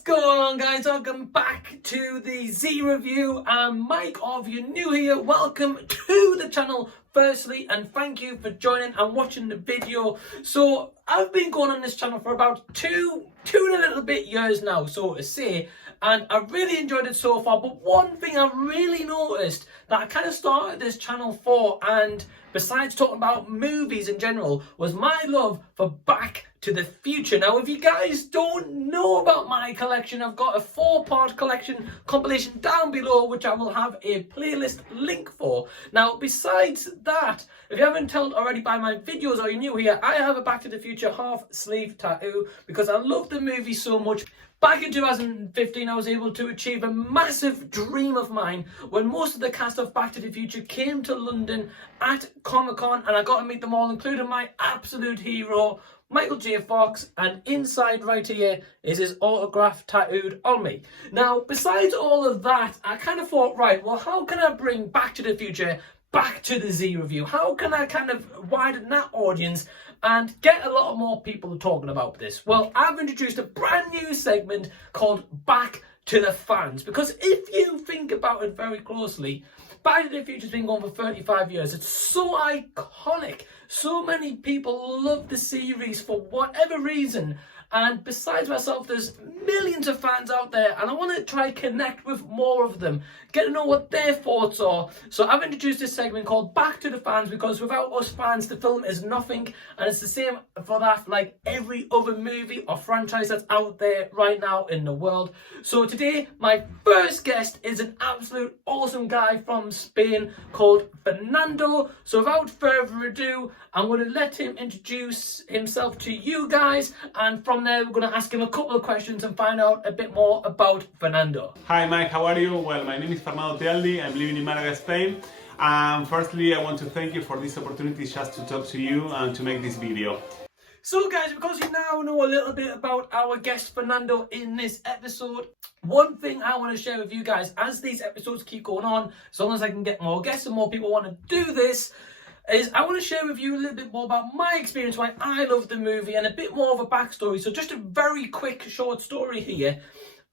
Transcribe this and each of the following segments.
What's going on, guys? Welcome back to the Z Review. I'm Mike. If you're new here, welcome to the channel firstly, and thank you for joining and watching the video. So I've been going on this channel for about two and a little bit years now, so to say, and I've really enjoyed it so far. But one thing I really noticed that I kind of started this channel for, and besides talking about movies in general, was my love for Back to the Future. Now, if you guys don't know about my collection, I've got a 4-part collection compilation down below, which I will have a playlist link for. Now, besides that, if you haven't told already by my videos or you're new here, I have a Back to the Future half sleeve tattoo because I love the movie so much. Back in 2015, I was able to achieve a massive dream of mine when most of the cast of Back to the Future came to London at Comic-Con, and I got to meet them all, including my absolute hero, Michael J. Fox, and inside right here is his autograph tattooed on me. Now, besides all of that, I kind of thought, right, well, how can I bring Back to the Future back to the Z Review? How can I kind of widen that audience and get a lot more people talking about this? Well, I've introduced a brand new segment called Back to the Fans, because if you think about it very closely, Back to the Future's been going for 35 years. It's so iconic. So many people love the series for whatever reason. And besides myself, there's millions of fans out there, and I want to try connect with more of them, get to know what their thoughts are. So I've introduced this segment called Back to the Fans, because without us fans, the film is nothing. And it's the same for that, like every other movie or franchise that's out there right now in the world. So today, my first guest is an absolute awesome guy from Spain called Fernando. So without further ado, I'm going to let him introduce himself to you guys, and from there we're going to ask him a couple of questions and find out a bit more about Fernando. Hi Mike, how are you? Well, my name is Fernando. I'm living in Malaga, Spain. Firstly, I want to thank you for this opportunity just to talk to you and to make this video. So guys, because you now know a little bit about our guest Fernando in this episode, one thing I want to share with you guys as these episodes keep going on, as long as I can get more guests and more people want to do this, is I want to share with you a little bit more about my experience, why I love the movie, and a bit more of a backstory. So just a very quick short story here.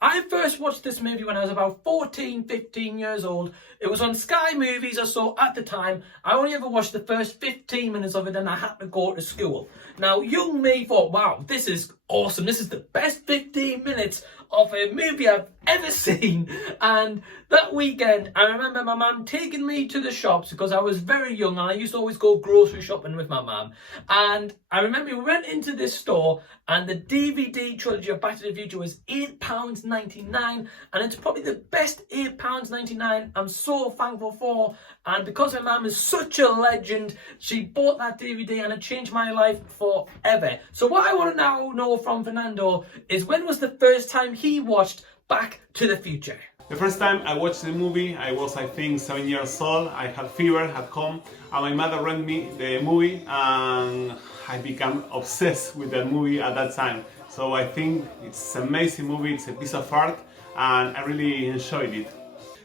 I first watched this movie when I was about 14, 15 years old. It was on Sky Movies or so at the time. I only ever watched the first 15 minutes of it, and I had to go to school. Now, young me thought, wow, this is awesome. This is the best 15 minutes of a movie I've ever seen. And that weekend, I remember my mum taking me to the shops because I was very young and I used to always go grocery shopping with my mum. And I remember we went into this store and the DVD trilogy of Back to the Future was £8.99, and it's probably the best £8.99 I'm so thankful for. And because my mum is such a legend, she bought that DVD and it changed my life forever. So what I want to now know from Fernando is, when was the first time he watched Back to the Future? The first time I watched the movie, I was, I think, 7 years old. I had fever at home, and my mother rented me the movie, and I became obsessed with that movie at that time. So I think it's an amazing movie, it's a piece of art, and I really enjoyed it.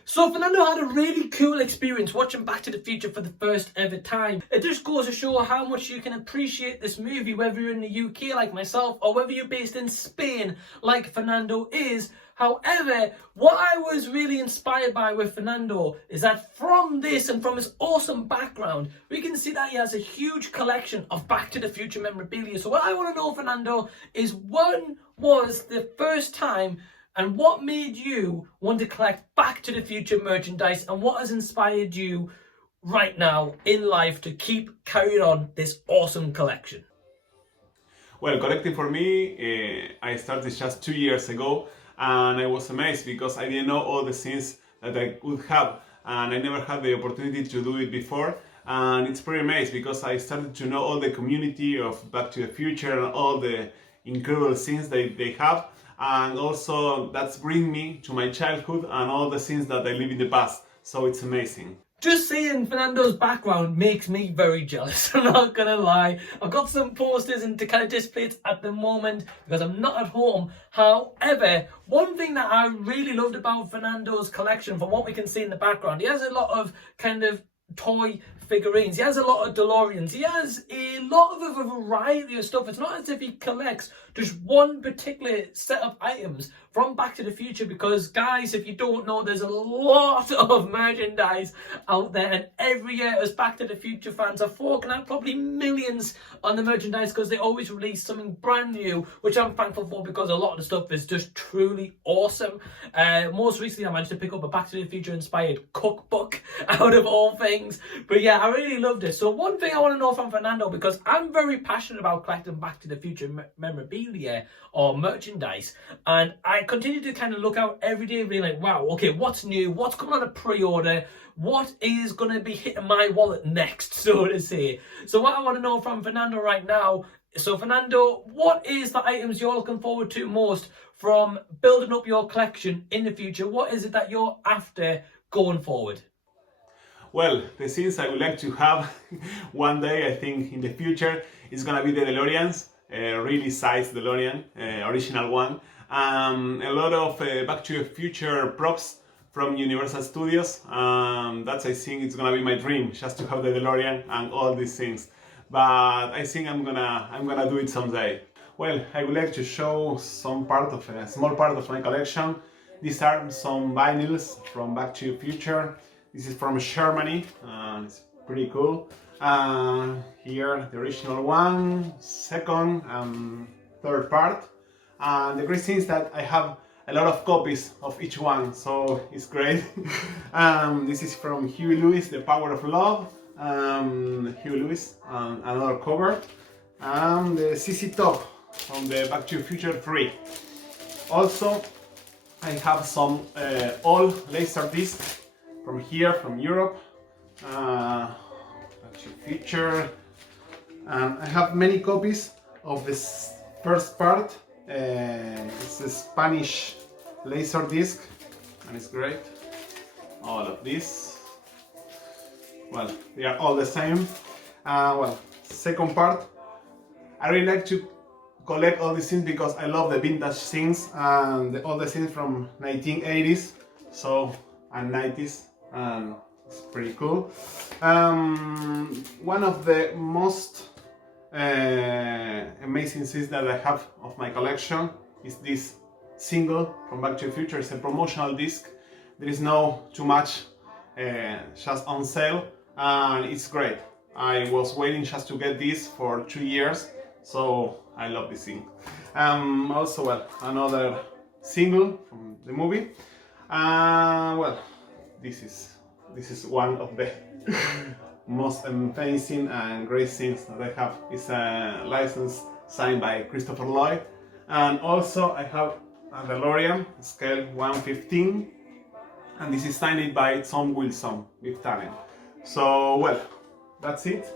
So Fernando had a really cool experience watching Back to the Future for the first ever time. It just goes to show how much you can appreciate this movie, whether you're in the UK like myself or whether you're based in Spain like Fernando is. However, what I was really inspired by with Fernando is that from this and from his awesome background, we can see that he has a huge collection of Back to the Future memorabilia. So what I want to know, Fernando, is when was the first time and what made you want to collect Back to the Future merchandise, and what has inspired you right now in life to keep carrying on this awesome collection? Well, collecting for me, I started just 2 years ago, and I was amazed because I didn't know all the scenes that I could have, and I never had the opportunity to do it before. And it's pretty amazing because I started to know all the community of Back to the Future and all the incredible scenes they have. And also that's bring me to my childhood and all the scenes that I live in the past. So it's amazing. Just seeing Fernando's background makes me very jealous, I'm not gonna lie. I've got some posters and to kind of display it at the moment because I'm not at home. However, one thing that I really loved about Fernando's collection, from what we can see in the background, he has a lot of kind of toy figurines. He has a lot of DeLoreans. He has a lot of a variety of stuff. It's not as if he collects just one particular set of items, from Back to the Future, because guys, if you don't know, there's a lot of merchandise out there, and every year as Back to the Future fans are forking out probably millions on the merchandise because they always release something brand new, which I'm thankful for because a lot of the stuff is just truly awesome. Most recently I managed to pick up a Back to the Future inspired cookbook out of all things, but yeah, I really loved it. So one thing I want to know from Fernando, because I'm very passionate about collecting Back to the Future memorabilia or merchandise, and I continue to kind of look out every day, really like, wow, okay, what's new, what's coming on a pre-order, what is going to be hitting my wallet next, so to say. So what I want to know from Fernando right now, so Fernando, what is the items you're looking forward to most from building up your collection in the future? What is it that you're after going forward? Well, the things I would like to have one day, I think in the future, is gonna be the DeLoreans, really sized DeLorean, original one. A lot of Back to the Future props from Universal Studios. That's, I think, it's gonna be my dream, just to have the DeLorean and all these things. But I think I'm gonna do it someday. Well, I would like to show some part of a small part of my collection. These are some vinyls from Back to the Future. This is from Germany, it's pretty cool. Here the original one, second and third part. And the great thing is that I have a lot of copies of each one, so it's great. This is from Huey Lewis, The Power of Love. Huey Lewis, another cover. And the CC Top from the Back to the Future 3. Also, I have some old laser discs from here, from Europe, Back to the Future. I have many copies of this first part. It's a Spanish laser disc, and it's great. All of this. Well, they are all the same. Well, second part. I really like to collect all these things because I love the vintage things and all the things from 1980s, and 90s. It's pretty cool. One of the most amazing things that I have of my collection is this single from Back to the Future. It's a promotional disc. There is no too much, just on sale, and it's great. I was waiting just to get this for 2 years, so I love this thing. Also, well, another single from the movie. Well, this is one of the most amazing and great things that I have. It's a license signed by Christopher Lloyd, and also I have a DeLorean scale 1/15, and this is signed by Tom Wilson with talent. So, well, that's it.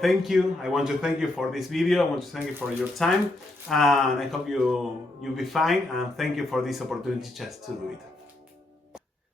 Thank you. I want to thank you for this video. I want to thank you for your time, and I hope you'll be fine, and thank you for this opportunity just to do it.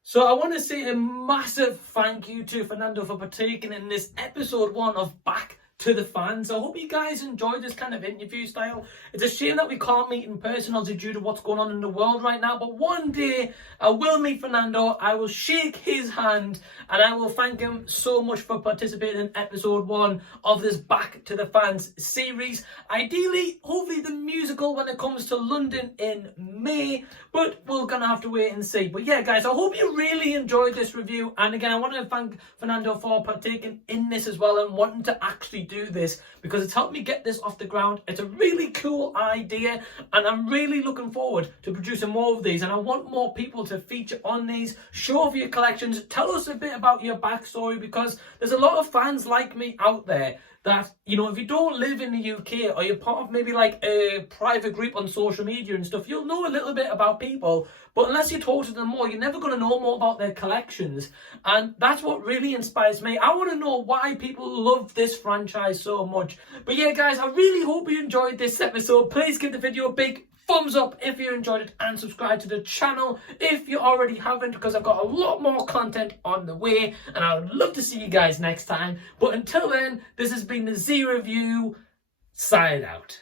So I want to say a massive thank you to Fernando for partaking in this episode 1 of Back to the Fans. I hope you guys enjoyed this kind of interview style. It's a shame that we can't meet in person, obviously due to what's going on in the world right now, but one day I will meet Fernando, I will shake his hand, and I will thank him so much for participating in episode 1 of this Back to the Fans series. Ideally, hopefully the musical when it comes to London in May, but we're gonna have to wait and see. But yeah, guys, I hope you really enjoyed this review, and again, I want to thank Fernando for partaking in this as well and wanting to actually do this, because it's helped me get this off the ground. It's a really cool idea, and I'm really looking forward to producing more of these, and I want more people to feature on these. Show off your collections, tell us a bit about your backstory, because there's a lot of fans like me out there that, you know, if you don't live in the UK or you're part of maybe like a private group on social media and stuff, you'll know a little bit about people, but unless you talk to them more, you're never going to know more about their collections. And that's what really inspires me. I want to know why people love this franchise so much. But yeah, guys, I really hope you enjoyed this episode. Please give the video a big thumbs up if you enjoyed it, and subscribe to the channel if you already haven't, because I've got a lot more content on the way, and I would love to see you guys next time. But until then, this has been the Z Review. Sign out.